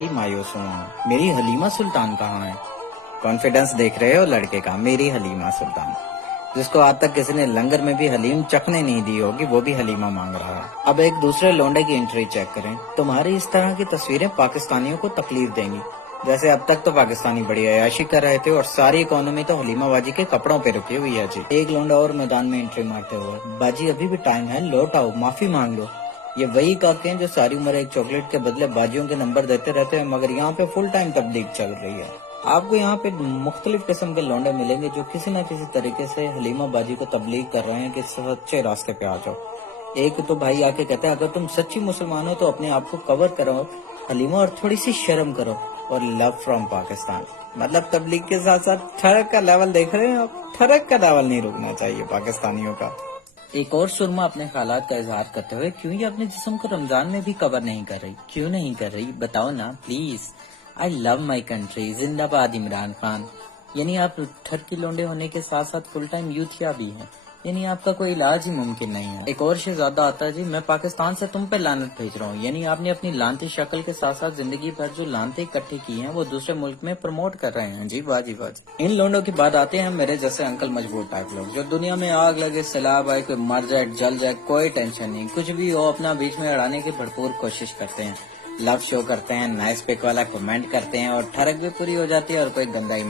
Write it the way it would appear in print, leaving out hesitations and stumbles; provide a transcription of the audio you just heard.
मायूस हूँ। मेरी हलीमा सुल्तान कहाँ है? कॉन्फिडेंस देख रहे हो लड़के का? मेरी हलीमा सुल्तान, जिसको आज तक किसी ने लंगर में भी हलीम चखने नहीं दी होगी, वो भी हलीमा मांग रहा है। अब एक दूसरे लोंडे की एंट्री चेक करें। तुम्हारी इस तरह की तस्वीरें पाकिस्तानियों को तकलीफ देंगी। वैसे अब तक तो पाकिस्तानी बड़ी अयाशी कर रहे थे और सारी इकोनॉमी तो हलीमा बाजी के कपड़ों पे रुकी हुई है जी। एक लोंडा और मैदान में एंट्री मारते हुए, बाजी अभी भी टाइम है, लौट आओ, माफी मांग लो। ये वही काके हैं जो सारी उम्र एक चॉकलेट के बदले बाजियों के नंबर देते रहते हैं, मगर यहाँ पे फुल टाइम तबलीग चल रही है। आपको यहाँ पे मुख्तलिफ किस्म के लौंडे मिलेंगे जो किसी न किसी तरीके से हलीमा बाजी को तबलीग कर रहे हैं कि सच्चे रास्ते पे आ जाओ। एक तो भाई आके कहते हैं अगर तुम सच्ची मुसलमान हो तो अपने आप को कवर करो हलीमा और थोड़ी सी शर्म करो, और लव फ्रॉम पाकिस्तान। मतलब तबलीग के साथ साथ ठरक का लेवल देख रहे हैं आप? ठरक का लेवल नहीं रुकना चाहिए पाकिस्तानियों का। एक और सुरमा अपने ख्यालात का इजहार करते हुए, क्यों ये अपने जिस्म को रमजान में भी कवर नहीं कर रही? क्यों नहीं कर रही बताओ ना please. I love my country, जिंदाबाद इमरान खान। यानी आप ठरकी लोंडे होने के साथ साथ फुल टाइम यूथिया भी हैं, यानी आपका कोई इलाज ही मुमकिन नहीं है। एक और शहजादा आता है जी, मैं पाकिस्तान से तुम पे लानत भेज रहा हूँ। यानी आपने अपनी लानती शक्ल के साथ साथ जिंदगी भर जो लानते इकट्ठी की हैं वो दूसरे मुल्क में प्रमोट कर रहे हैं जी। वाह जी वाह। इन लोंडों की बात आते हैं मेरे जैसे अंकल मजबूर टाइप लोग, जो दुनिया में आग लगे, सैलाब आए, कोई मर जाए, जल जाए, कोई टेंशन नहीं, कुछ भी हो अपना बीच में अड़ाने की भरपूर कोशिश करते हैं। लव शो करते हैं, नाइस पिक वाला कमेंट करते हैं और ठरक भी पूरी हो जाती है और कोई गंदा